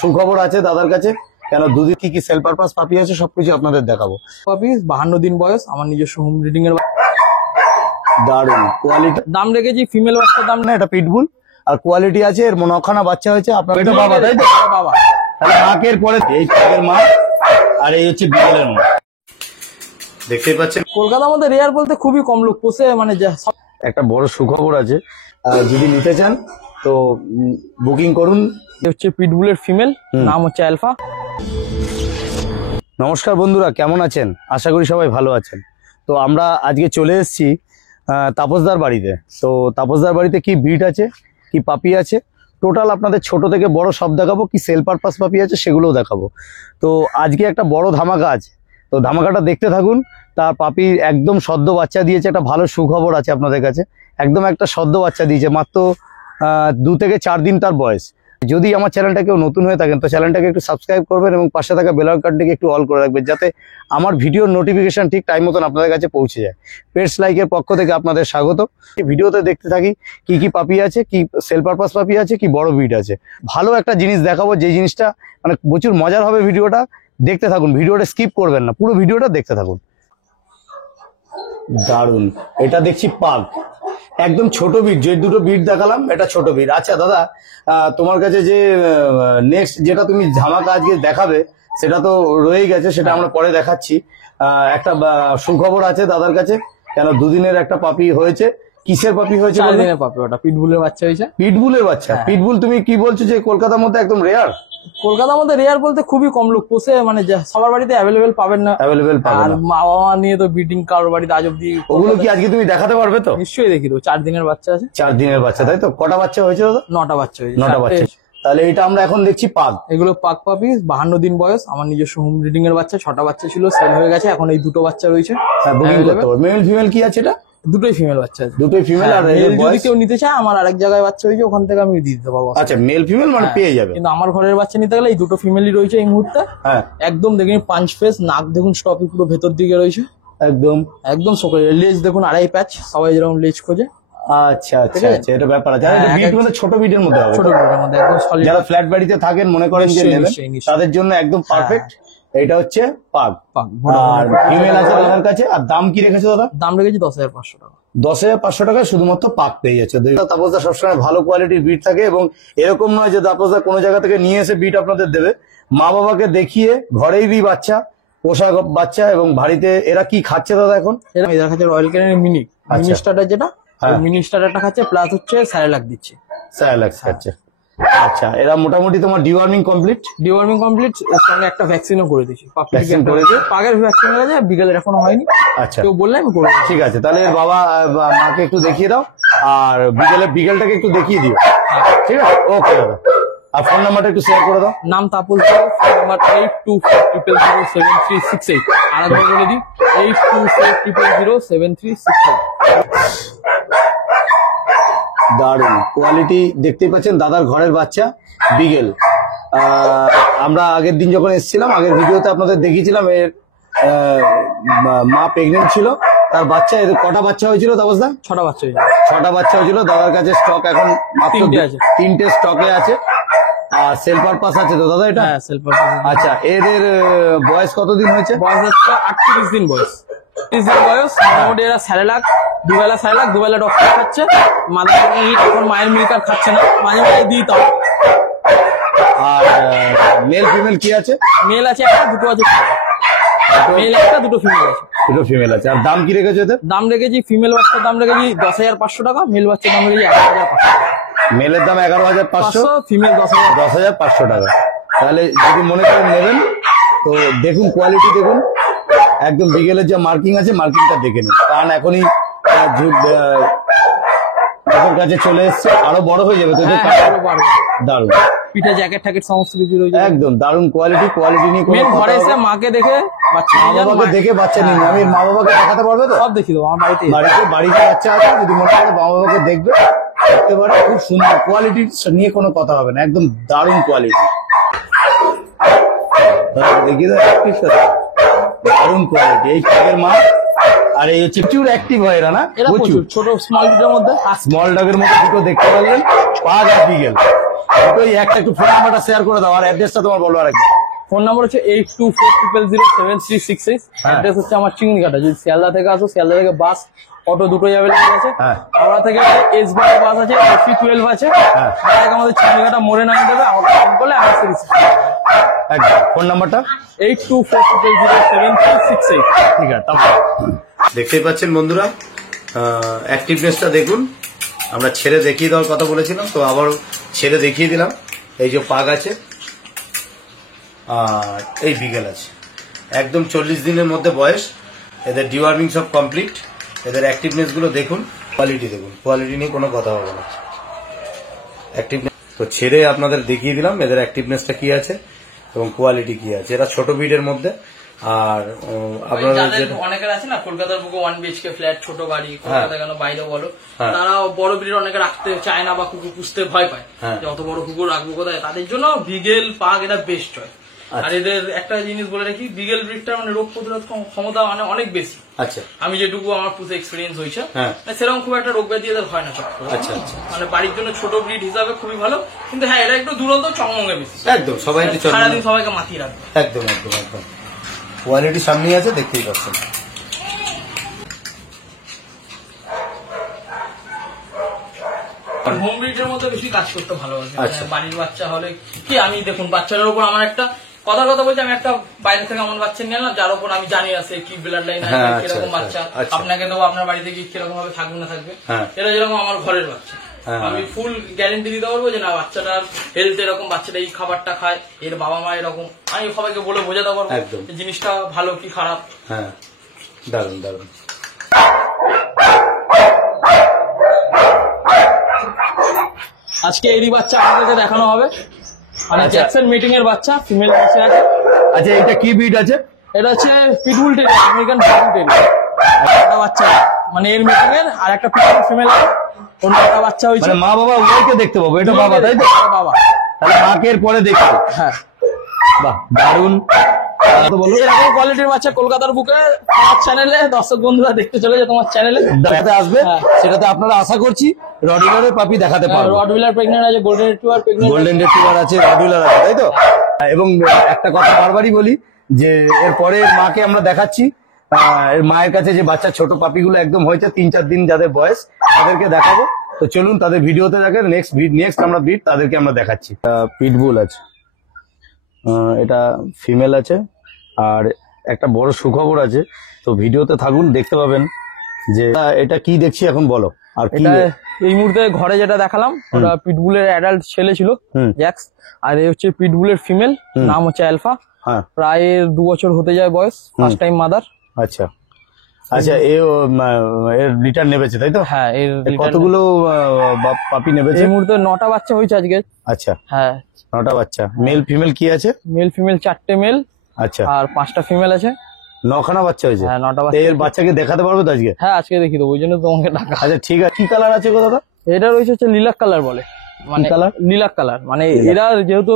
সুখবর আছে দাদার কাছে, কেন দুদিন কি কি সেল পারপাস পাপি আছে সবকিছু আপনাদের দেখাবো। পাপি 52 দিন বয়স, আমার নিজস্ব হোম ব্রিডিং এর। দারুন কোয়ালিটি। দাম রেখেছি ফিমেল বাচ্চার দাম না এটা পিটবুল, আর কোয়ালিটি আছে, এর নখানা বাচ্চা হয়েছে। আপনার এটা বাবা তাই তো? বাবা। তাহলে মাকের পরে এই পাগের মা, আর এই হচ্ছে বিড়ালের মা, দেখতেই পাচ্ছেন। কলকাতার মধ্যে রেয়ার বলতে খুবই কম লোক পোষে, মানে একটা বড় সুখবর আছে, যদি নিতে চান তো বুকিং করুন। হচ্ছে পিটবুলের ফিমেল, নাম হচ্ছে আলফা। নমস্কার বন্ধুরা, কেমন আছেন? আশা করি সবাই ভালো আছেন। তো আমরা আজকে চলে এসেছি তাপসদার বাড়িতে। তো তাপসদার বাড়িতে কি ব্রিড আছে, কি পাপি আছে, টোটাল আপনাদের ছোট থেকে বড় সব দেখাবো। কি সেল পারপাস পাপি আছে সেগুলোও দেখাবো। তো আজকে একটা বড় ধামাকা আছে, তো ধামাকাটা দেখতে থাকুন। তার পাপি একদম সদ্য বাচ্চা দিয়েছে, একটা ভালো সুখবর আছে আপনাদের কাছে। একদম একটা সদ্য বাচ্চা দিয়েছে, মাত্র 2 থেকে 4 দিন তার বয়স। যদি আমার চ্যানেলটা কেউ নতুন হয়ে থাকেন তো চ্যানেলটাকে একটু সাবস্ক্রাইব করবেন এবং পাশে থাকা বেল আইকনটিকে একটু অল করে রাখবেন, যাতে আমার ভিডিওর নোটিফিকেশন ঠিক টাইম মতন আপনাদের কাছে পৌঁছে যায়। পেটস লাইকের পক্ষ থেকে আপনাদের স্বাগত। এই ভিডিওতে দেখতে থাকি কি কি পাপি আছে, কি সেল পারপাস পাপি আছে, কি বড় ব্রিড আছে। ভালো একটা জিনিস দেখাবো, যে জিনিসটা মানে প্রচুর মজার হবে। ভিডিওটা দেখতে থাকুন, ভিডিওটা স্কিপ করবেন না, পুরো ভিডিওটা দেখতে থাকুন। দারুন, এটা দেখছি পাগ, একদম ছোট বিট। যে দুটো বিট দেখালাম এটা ছোট বিট। আচ্ছা দাদা, তোমার কাছে যে নেক্সট যেটা তুমি ধামাকা আজকে দেখাবে সেটা তো রয়ে গেছে, সেটা আমরা পরে দেখাচ্ছি। একটা সুখবর আছে দাদার কাছে, কেন দুদিনের একটা পাপি হয়েছে। কিসের পাপি হয়েছে? 4 দিনের পাপি, ওটা পিটবুলের বাচ্চা হয়েছে। পিটবুলের বাচ্চা? পিটবুল তুমি কি বলছো যে কলকাতার মধ্যে একদম রেয়ার? কলকাতার মধ্যে রেয়ার বলতে খুবই কম লোক পোষে, মানে সবার বাড়িতে অ্যাভেলেবেল পাবেন না। আর মা বাবা নিয়ে তো ব্রিডিং কারোর বাড়িতে আজ অব্দি। ওগুলো কি আজকে তুমি দেখাতে পারবে তো? নিশ্চয়ই দেখি দেবো। 4 দিনের বাচ্চা আছে। 4 দিনের বাচ্চা তাই তো? কটা বাচ্চা হয়েছে দাদা? 9টা বাচ্চা হয়েছে। 9টা বাচ্চা। তাহলে এটা আমরা এখন দেখছি পাগ। এগুলো পাগ পাপি, 52 দিন বয়স, আমার নিজস্ব হোম ব্রিডিং এর বাচ্চা। 6টা বাচ্চা ছিল, সেল হয়ে গেছে, এখন এই 2টো বাচ্চা রয়েছে। মেল ফিমেল কি আছে এটা? দুটোই ফিমেল বাচ্চা আছে। দুটোই ফিমেল। আর যদি কেউ নিতে চায়, আমার আরেক জায়গায় বাচ্চা হয়েছে, ওখান থেকে আমি দিয়ে দিতে পারবো। আচ্ছা, মেল ফিমেল মানে পেয়ে যাবে। কিন্তু আমার ঘরের বাচ্চা নিতে গেলে এই 2টো ফিমেলই রয়েছে এই মুহূর্তে। হ্যাঁ, একদম দেখুন পাঁচ ফেস, নাক দেখুন স্টপি পুরো ভেতর দিকে রয়েছে। একদম একদম শোকে। লেজ দেখুন 2.5 প্যাচ, সবাই যেরকম লেজ খোঁজে। আচ্ছা আচ্ছা আচ্ছা, এটা ব্যাপার আছে। বিট মানে ছোট বিটের মধ্যে হবে, ছোট বিটের মধ্যে একদম সলিড। যারা ফ্ল্যাট বাড়িতে থাকেন মনে করেন যে নেবেন, তাদের জন্য একদম পারফেক্ট। এটা হচ্ছে পাগ। আর ফিমেল আছে দাদার কাছে। আর দাম কি রেখেছো দাদা? দাম রেখেছি 10,500 টাকা। 10,500 টাকায় শুধুমাত্র পাগ পেয়ে যাচ্ছে। তাপসদা সবসময় ভালো কোয়ালিটির বিট থাকে, এবং এরকম নয় যে তাপসদা কোনো জায়গা থেকে নিয়ে এসে বিট আপনাদের দেবে। মা বাবাকে দেখিয়ে ঘরেরই বাচ্চা, পোষা বাচ্চা, এবং বাড়িতে এরা কি খাচ্ছে দাদা এখন? এরা খাচ্ছে রয়্যাল ক্যানিনের মিনি স্টার্টার, যেটা মিনি স্টার্টারটা খাচ্ছে, প্লাস হচ্ছে স্যারেলাক দিচ্ছে। স্যারেলাক খাচ্ছে। আচ্ছা, এরা মোটামুটি তোমার ডিওয়ার্মিং কমপ্লিট? ডিওয়ার্মিং কমপ্লিট, ওর সঙ্গে একটা ভ্যাকসিনও করে দিয়েছি। পাগের ভ্যাকসিন হয়ে গেছে, বিকেলের এখনো হয়নি। আচ্ছা, কেউ বললে আমি করে দেবো। ঠিক আছে, তাহলে বাবা মাকে একটু দেখিয়ে দাও, আর বিকেলটাকে একটু দেখিয়ে দিও। ঠিক আছে, ওকে দাদা। আর ফোন নাম্বারটা একটু শেয়ার করে দাও। নাম তাপস দাও, ফোন নাম্বার 8240007368। আর একবার বলে দিই, 8240007368। দারুন কোয়ালিটি, দেখতেই পাচ্ছেন দাদার ঘরের বাচ্চা বিগেল। আমরা আগের দিন যখন এসেছিলাম, আগের ভিডিওতে আপনাদের দেখিয়েছিলাম এর মা প্রেগনেন্ট ছিল, তার বাচ্চা। এর কটা বাচ্চা হয়েছিল তাপসদা? 6টা বাচ্চা হয়েছিল। 6টা বাচ্চা হয়েছিল। দাদার কাছে স্টক এখন মাত্র 3টে স্টকে আছে। আর সেল পারপাস আছে তো দাদা এটা? হ্যাঁ, সেল পারপাস। আচ্ছা, এদের বয়স কতদিন হয়েছে? বয়স হচ্ছে 38 দিন বয়স। 38 দিন বয়স। মোটামুটি এরা স্যারেলাক, দুবেলা স্যারেলাক, দুবেলা ডক্টর খাচ্ছে। এখন মায়ের মিল্ক আর খাচ্ছে না, মাঝে মাঝে দিই তাও। আর মেল ফিমেল কি আছে? মেল আছে একটা, দুটো আছে। মেল একটা, দুটো ফিমেল আছে। দুটো ফিমেল আছে। আর দাম কি রেখেছো এদের? দাম রেখেছি ফিমেল বাচ্চার দাম রেখেছি 10,500 টাকা, মেল বাচ্চার দাম রেখেছি 11,500 টাকা। মেলের দাম 11,500, ফিমেল 10,500 টাকা। তাহলে যদি মনে করেন নেবেন তো দেখুন কোয়ালিটি, দেখুন একদম বিকেলের যে মার্কিং আছে মার্কিংটা দেখে নিন, কারণ এখনই কাছে চলে এসছে, আরো বড় হয়ে যাবে তো। দারুন পিঠে জ্যাকেট ট্যাকেট সমস্ত কিছু রয়েছে। একদম দারুন কোয়ালিটি। কোয়ালিটি নিয়ে ঘরে এসে মাকে দেখে বাচ্চা, মা বাবাকে দেখে বাচ্চা নিন। আমি মা বাবাকে দেখাতে পারবে তো? সব দেখিয়ে দেবো। আমার বাড়িতে বাচ্চা আছে, যদি মনে করে মা বাবাকে দেখবে, দেখতে পারে। খুব সুন্দর কোয়ালিটি নিয়ে কোনো কথা হবে না, একদম দারুন কোয়ালিটি। দেখিয়ে দারুন কোয়ালিটি। এই পাগের মা, আর এই হচ্ছে প্রচুর অ্যাক্টিভ হয় এরা, না প্রচুর। ছোট স্মল ডগের মধ্যে, স্মল ডগের মধ্যে দুটো দেখতে পারলেন, পাগ আর বিগেল। ওই একটা একটু ফোন নাম্বারটা শেয়ার করে দাও আর অ্যাড্রেসটা তোমার বলো আরেকবার। ফোন নাম্বার হচ্ছে 8240073666। অ্যাড্রেস হচ্ছে আমার চিংড়িঘাটা। যদি শিয়ালদা থেকে আসো, শিয়ালদা থেকে বাস অটো দুটোই অ্যাভেলেবল আছে। হ্যাঁ। হাওড়া থেকে S-Bar বাস আছে, SP12 আছে। ডাইরেক্ট আমাদের চিংড়িঘাটা মোড়ে নামিয়ে দেবে, আমাকে ফোন করলে আমি এসে রিসিভ করব। একদম ফোন নাম্বারটা 8240073666। ঠিক আছে। তারপর দেখতেই পাচ্ছেন বন্ধুরা, অ্যাক্টিভনেসটা দেখুন। আমরা ছেড়ে দেখিয়ে দেওয়ার কথা বলেছিলাম, তো আবার ছেড়ে দেখিয়ে দিলাম। এই যে পাগ আছে আর এই বিকেল আছে, একদম 40 দিনের মধ্যে বয়স। এদের ডিওয়ার্মিং সব কমপ্লিট। এদের অ্যাক্টিভনেস গুলো দেখুন, কোয়ালিটি দেখুন, কোয়ালিটি নিয়ে কোনো কথা হবে না। অ্যাক্টিভনেস তো ছেড়ে আপনাদের দেখিয়ে দিলাম এদের অ্যাক্টিভনেসটা কি আছে এবং কোয়ালিটি কি আছে। এরা ছোট ব্রিডের মধ্যে। আর আপনারা যেটা অনেকের আছে না কলকাতার বুকে 1 BHK ফ্ল্যাট, ছোট বাড়ি, কলকাতা কেন বাইরে বলো, তারা বড় ব্রিড অনেকে রাখতে চায় না বা কুকুর পুষতে ভয় পায় যে অত বড় কুকুর রাখবো কোথায়। তাদের জন্য বিগেল পাগ এটা বেস্ট হয়। আর এদের একটা জিনিস বলে রাখি, বিগেল ব্রিডটা মানে রোগ প্রতিরোধ ক্ষমতা মানে অনেক বেশি। আচ্ছা, আমি যেটুকু আমার পুষে এক্সপিরিয়েন্স হয়েছে, সেরকম খুব একটা রোগ ব্যাধি এদের হয় না। আচ্ছা আচ্ছা, মানে বাড়ির জন্য ছোট ব্রিড হিসাবে খুবই ভালো। কিন্তু হ্যাঁ, এটা একটু দুরন্ত, চমঙ্গে বেশি। একদম সবাই সারাদিন সবাইকে মাতিয়ে রাখবে। একদম একদম একদম কোয়ালিটি সামনে আছে, দেখতেই পাচ্ছেন। হোম ব্রিডের মধ্যে বেশি কাজ করতে ভালোবাসে। আচ্ছা। বাড়ির বাচ্চা হলে কি, আমি দেখুন বাচ্চাটার উপর আমার একটা কথা বলছি, আমি একটা বাইরে থেকে আমার বাচ্চা নিয়ে এলাম, যার উপর আমি জানি আছে কি ব্লাড লাইন আছে, কিরকম বাচ্চা আপনাকে দেবো, আপনার বাড়িতে কি কিরকম ভাবে থাকবে না থাকবে, এটা যেরকম আমার ঘরের বাচ্চা। আমি ফুল গ্যারেন্টি দিতে পারবো যে না, বাচ্চাটার হেলথ এরকম, বাচ্চাটা এই খাবারটা খায়, এর বাবা মা এরকম। আমি সবাইকে বলে বোঝাতে পারবো জিনিসটা ভালো কি খারাপ। হ্যাঁ, দারুন দারুন। আজকে এরই বাচ্চা আপনাদেরকে দেখানো হবে, মানে জ্যাকসন মিটিং এর বাচ্চা, ফিমেল বাচ্চা আছে। আচ্ছা, এটা কি ব্রিড আছে? এটা হচ্ছে pitbull terrier, American pitbull terrier. একটা বাচ্চা মানে এর মিটিং এর, আর একটা পিটবুল ফিমেল আছে, অন্য একটা বাচ্চা হয়েছে। মানে মা বাবা উভয়কে দেখতে পাবো। এটা বাবা, তাই তো? বাবা, তাহলে মাকে এর পরে দেখবো। হ্যাঁ, বাহ, দারুন। বলো এরকম কোয়ালিটির বাচ্চা কলকাতার বুকে আমার চ্যানেলে দর্শক বন্ধুরা দেখতে চলে যায়, তোমার চ্যানেলে দেখাতে আসবে। সেটাতে আপনারা আশা করছি রডউইলারের পাপি দেখাতে পারবো। রডউইলার প্রেগন্যান্ট আছে, golden retriever pregnant, golden retriever আছে, রডউইলার আছে, তাই তো? এবং একটা কথা বারবারই বলি যে এরপরে মাকে আমরা দেখাচ্ছি। এর মায়ের কাছে যে বাচ্চা ছোট পাপিগুলো একদম হয়েছে 3-4 দিন যাদের বয়স, তাদেরকে দেখাবো। তো চলুন তাদের ভিডিওতে দেখেন। নেক্সট আমরা ব্রিড তাদেরকে আমরা দেখাচ্ছি। পিটবুল আছে, এটা ফিমেল আছে। আর একটা বড় সুখবর আছে, তো ভিডিওতে থাকুন, দেখতে পাবেন যে এটা কি দেখছি এখন। বলো। আর কি এই মুহূর্তে ঘরে যেটা দেখালাম, ওটা পিটবুলের অ্যাডাল্ট ছেলে ছিল, জ্যাক্স। আর এই হচ্ছে পিটবুলের ফিমেল, নাম হচ্ছে অ্যালফা। প্রায় 2 বছর হতে যায় বয়স, ফার্স্ট টাইম মাদার। আচ্ছা আচ্ছা, এর রিটার্ন নেবেছে, তাই তো? হ্যাঁ, এর কতগুলো পাপি নেবেছে? এই মুহূর্তে 9টা বাচ্চা হয়েছে আজকে। আচ্ছা, হ্যাঁ, 9টা বাচ্চা। মেল ফিমেল কি আছে? মেল ফিমেল 4টে মেল। আচ্ছা, আর 5টা ফিমেল আছে। 9খানা বাচ্চা হয়েছে। হ্যাঁ, 9টা বাচ্চা। এর বাচ্চাকে দেখাতে পারবে তো আজকে? হ্যাঁ, আজকে দেখিয়ে দেবো, ওই জন্য তোমাকে ডাকা। আচ্ছা ঠিক আছে। কি কালার আছে গো দাদা? এটা রয়েছে হচ্ছে লিলাক কালার বলে, মানে লিলাক কালার। মানে এরা যেহেতু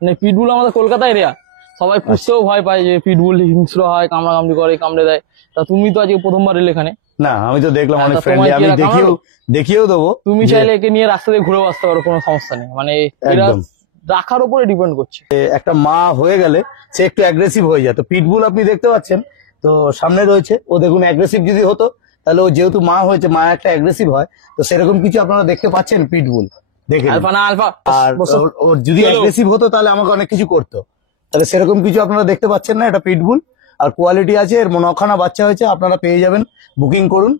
মানে পিটবুল আমাদের কলকাতায় রেয়ার, সবাই পুষতেও ভয় পায় যে পিটবুল হিংস্র হয়, কামড়াকামড়ি করে, কামড়ে দেয়। তা তুমি তো আজকে প্রথমবার এলে এখানে। না, আমি তো দেখলাম অনেক ফ্রেন্ডলি, আমি দেখিয়েও দেবো। তুমি চাইলে একে নিয়ে রাস্তা দিয়ে ঘুরেও আসতে পারো, কোনো সমস্যা নেই। মানে এরা রাখার উপরে ডিপেন্ড করছে। একটা মা হয়ে গেলে সে একটু অ্যাগ্রেসিভ হয়ে যায়। তো পিটবুল আপনি দেখতে পাচ্ছেন তো সামনে রয়েছে, ও দেখুন অ্যাগ্রেসিভ যদি হতো তাহলে ও যেহেতু মা হয়েছে, মা একটা অ্যাগ্রেসিভ হয়, তো সেরকম কিছু আপনারা দেখতে পাচ্ছেন পিটবুল দেখে। আলফা না আলফা, আর ও যদি অ্যাগ্রেসিভ হতো তাহলে আমাকে অনেক কিছু করতো, তাহলে সেরকম কিছু আপনারা দেখতে পাচ্ছেন না। এটা পিটবুল আর কোয়ালিটি আছে। এর 9খানা বাচ্চা হয়েছে, আপনারা পেয়ে যাবেন। বুকিং করুন।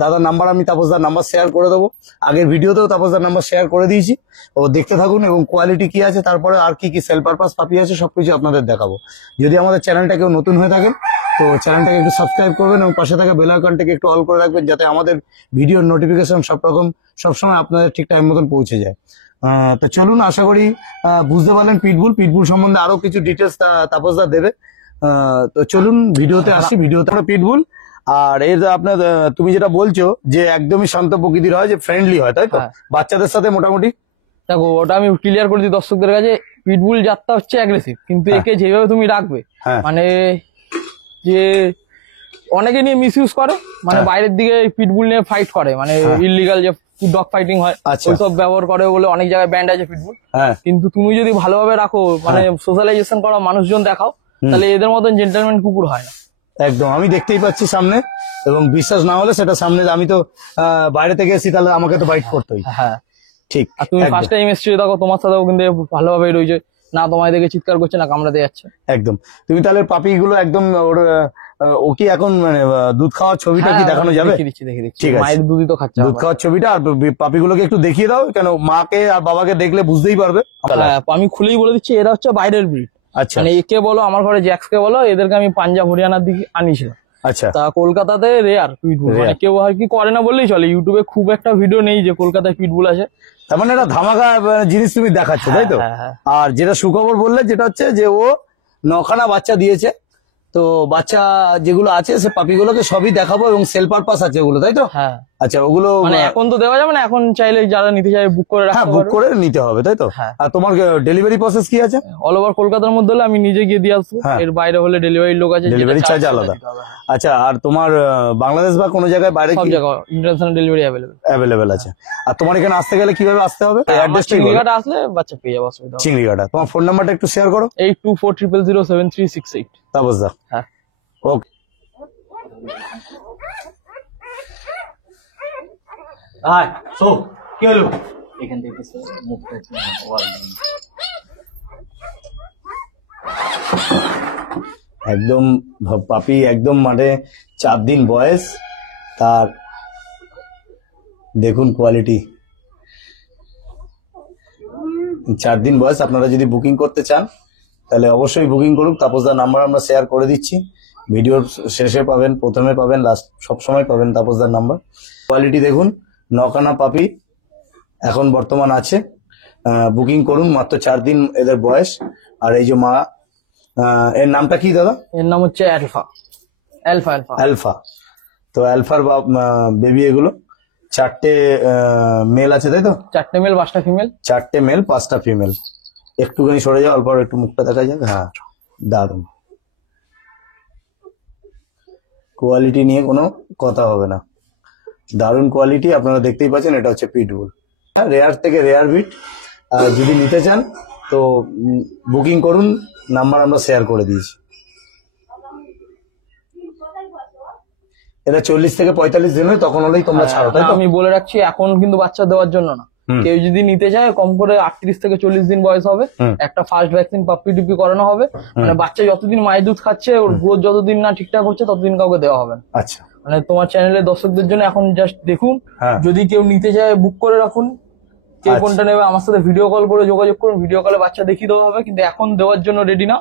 দাদার নাম্বার আমি তাপসদার নাম্বার শেয়ার করে দেবো। আগের ভিডিওতেও তাপসদার নাম্বার শেয়ার করে দিয়েছি। ও দেখতে থাকুন এবং কোয়ালিটি কি আছে, তারপরে আর কি কি সেল পারপাস পাপি আছে সবকিছু আপনাদের দেখাবো। যদি আমাদের চ্যানেলটা কেউ নতুন হয়ে থাকেন তো চ্যানেলটাকে একটু সাবস্ক্রাইব করবেন এবং পাশে থাকা বেল আইকনটাকে একটু অল করে রাখবেন, যাতে আমাদের ভিডিওর নোটিফিকেশন সবসময় আপনাদের ঠিক টাইম মতন পৌঁছে যায়। তো চলুন, আশা করি বুঝতে পারলেন পিটবুল সম্বন্ধে আরো কিছু ডিটেলস তাপসদা দেবে। তো চলুন ভিডিওতে আসি। ভিডিওতে আমরা পিটবুল আর এর আপনার তুমি যেটা বলছো যে একদমই শান্ত প্রকৃতির হয়, যে ফ্রেন্ডলি হয়, তাই তো? বাচ্চাদের সাথে মোটামুটি দেখো, ওটা আমি ক্লিয়ার করে দিই দর্শকদের কাছে। পিটবুল জাতটা হচ্ছে অ্যাগ্রেসিভ, কিন্তু একে যেভাবে তুমি রাখবে, মানে যে অনেকে নিয়ে মিস ইউজ করে, মানে বাইরের দিকে পিটবুল নিয়ে ফাইট করে, মানে ইলিগাল যে ডগ ফাইটিং হয়, আচ্ছা। ওইসব ব্যবহার করে বলে অনেক জায়গায় ব্যান্ড আছে পিটবুল। হ্যাঁ কিন্তু তুমি যদি ভালোভাবে রাখো, মানে সোশ্যালাইজেশন করা মানুষজন দেখাও, তাহলে এদের মতন জেন্টলম্যান কুকুর হয় না। একদম, আমি দেখতেই পাচ্ছি সামনে, এবং বিশ্বাস না হলে সেটা সামনে, আমি তো বাইরে থেকে এসেছি, তাহলে আমাকে তো বাইট করতেই। হ্যাঁ ঠিক। আর তুমি ফার্স্ট টাইম এসছো দেখো, তোমার সাথেও কিন্তু ভালোভাবে রয়েছে না, তোমায় দেখে চিৎকার করছে না, কামড়াতে যাচ্ছে। একদম। তুমি তাহলে পাপি গুলো একদম ওর ও কি এখন মানে দুধ খাওয়ার ছবিটা কি দেখানো যাবে? দেখে দিচ্ছি, ঠিক আছে। মায়ের দুধই তো খাচ্ছে। দুধ খাওয়ার ছবিটা আর পাপিগুলোকে একটু দেখিয়ে দাও, কেন মাকে আর বাবাকে দেখলে বুঝতেই পারবে। হ্যাঁ আমি খুলেই বলে দিচ্ছি, এরা হচ্ছে বাইরের ব্রিড। আচ্ছা মানে একে বলো, আমার ঘরে জ্যাক্স কে বলো, এদেরকে আমি পাঞ্জাব হরিয়ানার দিকে আনিয়েছিলাম। আচ্ছা। তা কলকাতাতে রেয়ার পিটবুল, মানে কেউ হয় কি করে না বললেই চলে, ইউটিউবে খুব একটা ভিডিও নেই যে কলকাতায় পিটবুল আছে। তার মানে এটা ধামাকা জিনিস তুমি দেখাচ্ছ, তাই তো? আর যেটা সুখবর বললে, যেটা হচ্ছে যে ও 9খানা বাচ্চা দিয়েছে, তো বাচ্চা যেগুলো আছে সে পাপিগুলোকে সবই দেখাবো, এবং সেল পারপাস আছে ওগুলো, তাই তো? হ্যাঁ। আচ্ছা, ওগুলো মানে এখন তো দেওয়া যাবে না, এখন চাইলে যারা নিতে চায় বুক করে রাখতে হ্যাঁ বুক করে নিতে হবে, তাই তো? হ্যাঁ। আর তোমার ডেলিভারি প্রসেস কি আছে? অল ওভার কলকাতার মধ্যে হলে আমি নিজে গিয়ে দিয়ে আসবো, এর বাইরে হলে ডেলিভারি লোক আছে, ডেলিভারি চার্জ আলাদা। আচ্ছা, আর তোমার বাংলাদেশ বা কোনো জায়গায় বাইরে সব জায়গায় ইন্টারন্যাশনাল ডেলিভারি অ্যাভেলেবেল আছে। আর তোমার এখানে আসতে গেলে কিভাবে আসতে হবে? চিংড়িঘাটা আসলে বাচ্চা পেয়ে যাবো, অসুবিধা হবে না। চিংড়িঘাটা। তোমার ফোন নাম্বারটা একটু শেয়ার করো। 8240073668। তাপসদা। হ্যাঁ ওকে। হাই সো কি হলো? এখান থেকে মুভ করতে একদম পাপি, একদম মানে 4 দিন বয়স, তার দেখুন কোয়ালিটি। 4 দিন বয়স। আপনারা যদি বুকিং করতে চান তাহলে অবশ্যই বুকিং করুন। তাপসদার নাম্বার আমরা শেয়ার করে দিচ্ছি, ভিডিওর শেষে পাবেন, প্রথমে পাবেন, লাস্ট সবসময় পাবেন তাপসদার নাম্বার। কোয়ালিটি দেখুন, 9খানা পাপি এখন বর্তমান আছে। বুকিং করুন, মাত্র 4 দিন এদের বয়স। আর এই যে মা, এর নামটা কি দাদা? এর নাম হচ্ছে অ্যালফা। Alpha alpha alpha. তো অ্যালফার বেবি এগুলো 4টে মেল আছে, তাই তো? 4টে মেল 5টা ফিমেল। 4টে মেল 5টা ফিমেল। একটুখানি সরে যাও, অল্প একটু মুখটা দেখা যাবে। হ্যাঁ, দারুণ কোয়ালিটি, নিয়ে কোনো কথা হবে না, দারুণ কোয়ালিটি। আপনারা দেখতেই পাচ্ছেন, এটা হচ্ছে পিটবুল, রেয়ার থেকে রেয়ার বিট। যদি নিতে চান তো বুকিং করুন, নাম্বার আমরা শেয়ার করে দিয়েছি। এটা 40 থেকে 45 দিন হয়, তখন হলেই তোমরা ছাড়ো, তাই তো? আমি বলে রাখছি, এখন কিন্তু বাচ্চা দেওয়ার জন্য না। কেউ যদি নিতে চায়, কম করে 38 থেকে 40 দিন বয়স হবে, একটা ফার্স্ট ভ্যাকসিন পাপ্পি টুপি করানো হবে। মানে বাচ্চা যতদিন মায়ের দুধ খাচ্ছে, ওর গ্রোথ যতদিন না ঠিকঠাক হচ্ছে, ততদিন কাউকে দেওয়া হবে না। আচ্ছা। মানে তোমার চ্যানেলের দর্শকদের জন্য এখন জাস্ট দেখুন, যদি কেউ নিতে চায় বুক করে রাখুন, কেউ কোনটা নেবে আমার সাথে ভিডিও কল করে যোগাযোগ করুন, ভিডিও কলে বাচ্চা দেখিয়ে দেওয়া হবে, কিন্তু এখন দেওয়ার জন্য রেডি না।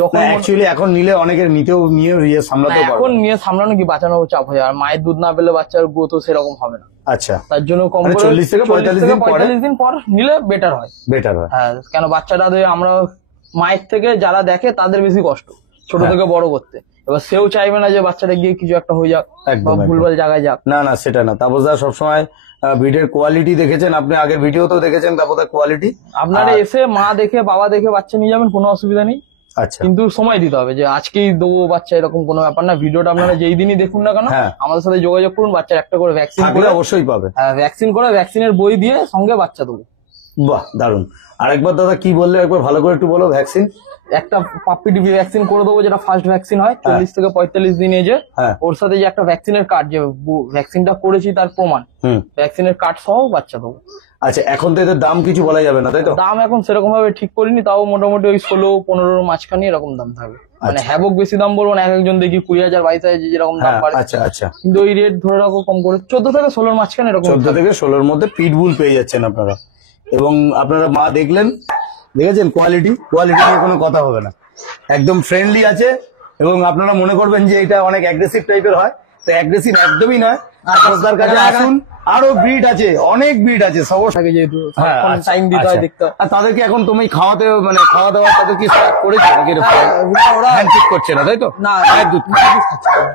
যখন অ্যাকচুয়ালি এখন নিলে অনেকের নিয়ে সামলাতে পারবে। এখন নিয়ে সামলানো কি বাঁচানো চাপ হয়ে যায়, আর মায়ের দুধ না পেলে বাচ্চার গ্রোথও সেরকম হবে না। আচ্ছা। তার জন্য কম করে 40 থেকে 45 দিন পর নিলে বেটার হয়। বেটার হয়। হ্যাঁ, কেন বাচ্চাটা আমরা মায়ের থেকে যারা দেখে তাদের বেশি কষ্ট ছোট থেকে বড় করতে। এবার সেও চাইবে না যে বাচ্চাটা গিয়ে কিছু একটা হয়ে যাক বা ভুলভাল জায়গায় যাক। না না, সেটা না। তাপসদা সবসময় ভিডিওর কোয়ালিটি দেখেছেন, আপনি আগের ভিডিও তো দেখেছেন তাপসদার কোয়ালিটি। আপনারা এসে মা দেখে বাবা দেখে বাচ্চা নিয়ে যাবেন, কোনো অসুবিধা নেই। আচ্ছা। কিন্তু সময় দিতে হবে, যে আজকেই দেবো বাচ্চা এরকম কোনো ব্যাপার না। ভিডিওটা আপনারা যেই দিনই দেখুন না কেন, আমাদের সাথে যোগাযোগ করুন, বাচ্চার একটা করে ভ্যাকসিন করে অবশ্যই পাবে। ভ্যাকসিন করে ভ্যাকসিনের বই দিয়ে সঙ্গে বাচ্চা দেবো। বাহ, দারুন। আরেকবার দাদা কি বললে, একবার ভালো করে একটু বলো। ভ্যাকসিন একটা পাপ্পি টিপি ভ্যাকসিন করে দেবো, যেটা ফার্স্ট ভ্যাকসিন হয় 40 থেকে 45 দিন এজে। ওর সাথে যে একটা ভ্যাকসিনের কার্ড, যে ভ্যাকসিনটা করেছি তার প্রমাণ, ভ্যাকসিনের কার্ড সহ বাচ্চা দেবো। আচ্ছা, এখন তো এদের দাম কিছু বলা যাবে না, তাই তো? দাম এখন সেরকম ভাবে ঠিক করিনি, তাও মোটামুটি ওই 16-15 মাঝখানে এরকম দাম থাকবে। মানে হ্যাবক বেশি দাম বলবো না, এক একজন দেখি 20,000 22,000 যেরকম দাম পারে। আচ্ছা আচ্ছা। কিন্তু ওই রেট ধরে রাখো কম করে 14 থেকে 16 মাঝখানে এরকম। 14 থেকে 16-র মধ্যে পিটবুল পেয়ে যাচ্ছেন আপনারা। এবং আপনারা মা দেখলেন, দেখেছেন কোয়ালিটি নিয়ে কোনো কথা হবে না, একদম ফ্রেন্ডলি আছে। এবং আপনারা মনে করবেন যে এটা অনেক অ্যাগ্রেসিভ টাইপের হয়, তো অ্যাগ্রেসিভ একদমই নয়। তাপসদার কাছে আসুন, আরো ব্রিড আছে, অনেক ব্রিড আছে সমস্যাকে, যেহেতু টাইম দিতে হয় দেখতে। আর তাদেরকে এখন তুমি খাওয়াতে, মানে খাওয়া দাওয়া তাদের কি স্টার্ট করেছো নাকি? ওরা হ্যান্ডফিড করছে না, তাই তো? না, মায়ের দুধ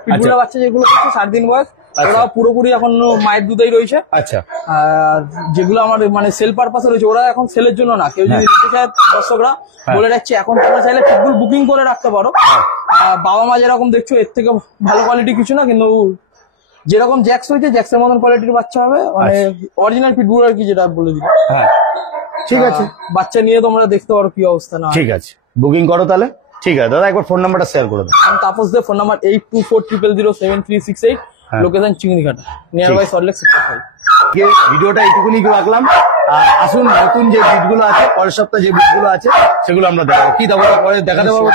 পিটবুলের বাচ্চা যেগুলো হচ্ছে 7 দিন বয়স, ওরা পুরোপুরি এখন মায়ের দুধেই রয়েছে। আচ্ছা। আর যেগুলো আমার মানে সেল পারপাসে রয়েছে, ওরা এখন সেলের জন্য না। কেউ যদি নিতে চায়, দর্শকরা বলে রাখছি, এখন তোমরা চাইলে পিটবুল বুকিং করে রাখতে পারো। বাবা মা যেরকম দেখছো, এর থেকে ভালো কোয়ালিটি কিছু না, কিন্তু যেরকম জ্যাক্স হয়েছে জ্যাক্সের মতন কোয়ালিটির বাচ্চা হবে, মানে অরিজিনাল পিটবুল আর কি, যেটা বলে দিল। হ্যাঁ ঠিক আছে, বাচ্চা নিয়ে তোমরা দেখতে পারো কি অবস্থা না। ঠিক আছে, বুকিং করো তাহলে। ঠিক আছে দাদা, একবার ফোন নাম্বারটা শেয়ার করে দাও। Tapas De, phone number 8240073668, location Chingrighata, near by Salt Lake sector 5। ভিডিওটা এইটুকুনি রাখলাম। আর আসুন নতুন যে বিটগুলো আছে, পরের সপ্তাহে যে বিটগুলো আছে সেগুলো আমরা দেখাবো। কি দেবো পরে দেখাতে পারবো?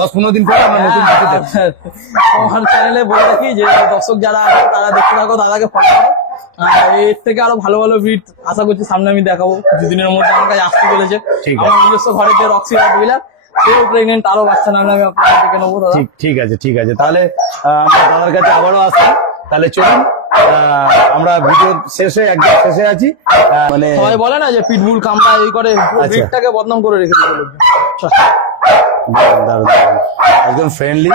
10-15 দিন পরে আমরা নতুন কিছু দেবো। আমার চ্যানেলে বলে রাখি যে দর্শক যারা আছে তারা দেখতে থাকো, দাদাকে ফলো করো। এর থেকে আরো ভালো ভালো ভিড আশা করছি সামনে আমি দেখাবো। দুদিনের মধ্যে আমার কাছে আসতে চলেছে। আমার নিজস্ব ঘরের যে রক্সি রটবিলার, সেও প্রেগনেন্ট, আরো বাচ্চা নামলে আমি আপনাকে দেখে নেবো দাদা। ঠিক আছে, ঠিক আছে, তাহলে আমরা দাদার কাছে আবারও আসছি। তাহলে চলুন, আমরা ভিডিও শেষে একদম শেষে আছি। মানে সবাই বলে না যে পিটবুল কামড়া এই করে, ব্রিডটাকে বদনাম করে রেখেছে। দারুণ, একদম ফ্রেন্ডলি।